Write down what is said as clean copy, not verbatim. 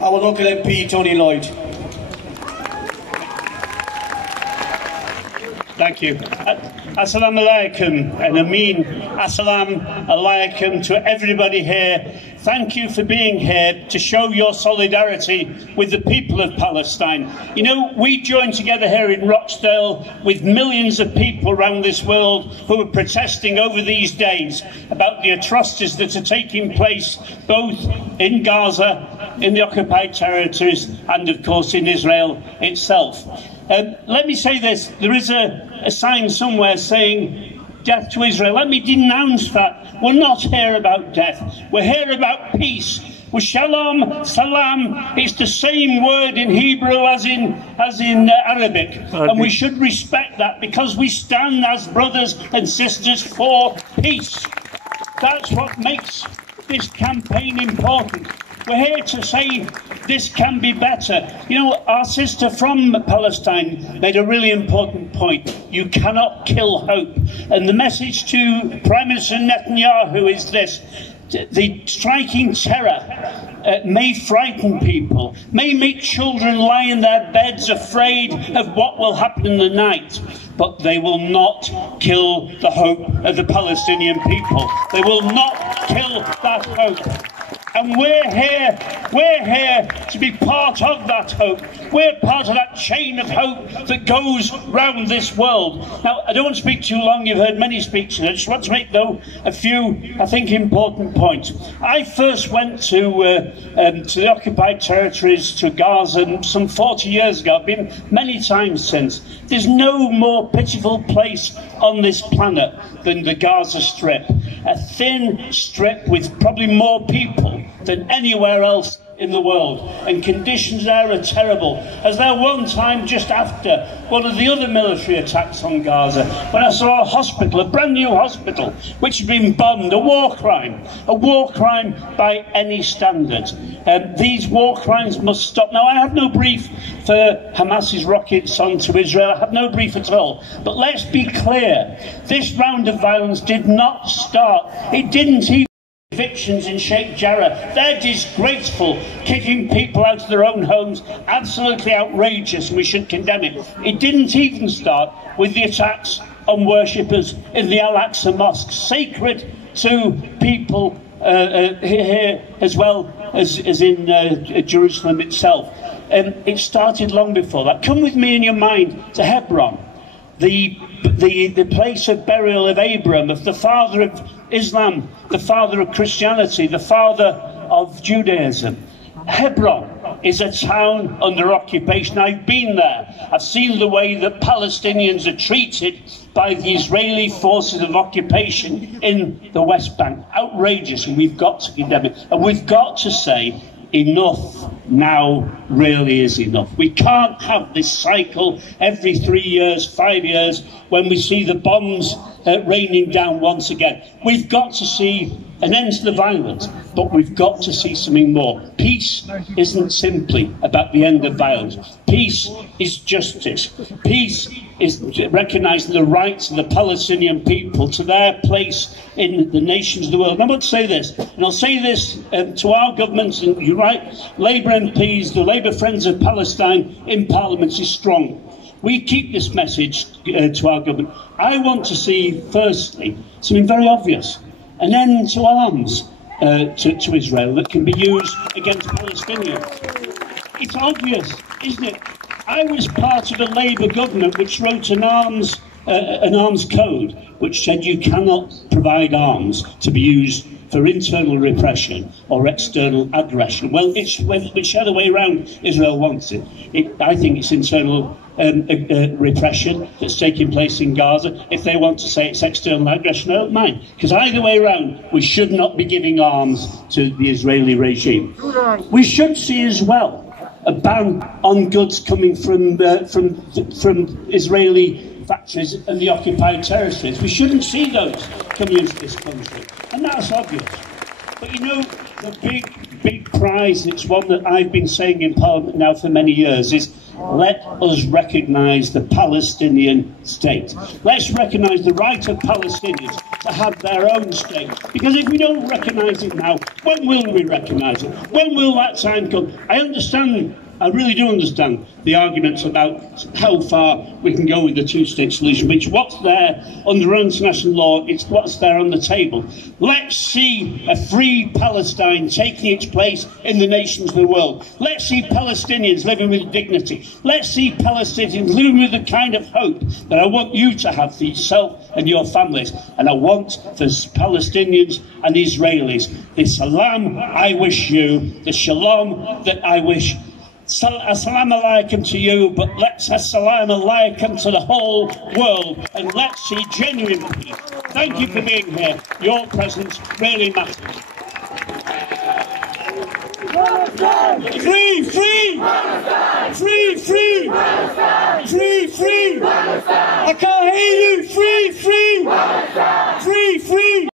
our local MP, Tony Lioyd. Thank you. Assalamu alaikum, and Amin. Assalam alaikum to everybody here. Thank you for being here to show your solidarity with the people of Palestine. You know, we joined together here in Rochdale with millions of people around this world who are protesting over these days about the atrocities that are taking place both in Gaza, in the occupied territories, and of course in Israel itself. Let me say this, there is a sign somewhere saying death to Israel. Let me denounce that. We're not here about death, we're here about peace. Shalom, salam, it's the same word in Hebrew as in Arabic. And we should respect that because we stand as brothers and sisters for peace. That's what makes this campaign important. We're here to say this can be better. You know, our sister from Palestine made a really important point. You cannot kill hope. And the message to Prime Minister Netanyahu is this. The striking terror may frighten people, may make children lie in their beds afraid of what will happen in the night, but they will not kill the hope of the Palestinian people. They will not kill that hope. And we're here to be part of that hope. We're part of that chain of hope that goes round this world. Now, I don't want to speak too long. You've heard many speeches. I just want to make, though, a few, I think, important points. I first went to the occupied territories, to Gaza, some 40 years ago. I've been many times since. There's no more pitiful place on this planet than the Gaza Strip. A thin strip with probably more people than anywhere else in the world, and conditions there are terrible. As there one time just after one of the other military attacks on Gaza, when I saw a hospital, a brand new hospital, which had been bombed, a war crime by any standard. These war crimes must stop. Now, I have no brief for Hamas's rockets onto Israel. I have no brief at all. But let's be clear, this round of violence did not start. It didn't even evictions in Sheikh Jarrah. They're disgraceful, kicking people out of their own homes, absolutely outrageous, and we should condemn it. It didn't even start with the attacks on worshippers in the Al-Aqsa Mosque, sacred to people here as well as in Jerusalem itself. It started long before that. Come with me in your mind to Hebron, the place of burial of Abraham, of the father of Islam, the father of Christianity, the father of Judaism. Hebron is a town under occupation. I've been there. I've seen the way that Palestinians are treated by the Israeli forces of occupation in the West Bank. Outrageous, and we've got to condemn it. And we've got to say, enough now really is enough. We can't have this cycle every 3 years, 5 years, when we see the bombs raining down once again. We've got to see an end to the violence, but we've got to see something more. Peace isn't simply about the end of violence. Peace is justice. Peace is recognising the rights of the Palestinian people to their place in the nations of the world. And I want to say this, and I'll say this to our governments, and you're right, Labour MPs, the Labour Friends of Palestine in Parliament is strong. We keep this message to our government. I want to see, firstly, something very obvious, an end to arms to Israel that can be used against Palestinians. It's obvious, isn't it? I was part of a Labour government which wrote an arms code which said you cannot provide arms to be used for internal repression or external aggression. Well, it's whichever way around Israel wants it. I think it's internal repression that's taking place in Gaza. If they want to say it's external aggression, I don't mind. Because either way around, we should not be giving arms to the Israeli regime. We should see as well a ban on goods coming from Israeli factories in the occupied territories. We shouldn't see those coming into this country. And that's obvious. But you know, the big prize, it's one that I've been saying in Parliament now for many years, is let us recognise the Palestinian state. Let's recognise the right of Palestinians to have their own state. Because if we don't recognise it now, when will we recognise it? When will that time come? I really do understand the arguments about how far we can go with the two-state solution, which what's there under international law, it's what's there on the table. Let's see a free Palestine taking its place in the nations of the world. Let's see Palestinians living with dignity. Let's see Palestinians living with the kind of hope that I want you to have for yourself and your families. And I want the Palestinians and Israelis. The salam I wish you, the shalom that I wish. Assalamu alaikum to you, but let's assalamu alaikum to the whole world, and let's see genuine peace. Thank you for being here. Your presence really matters. Free, free! Free, free! Free, free! I can't hear you! Free, free! Free, free!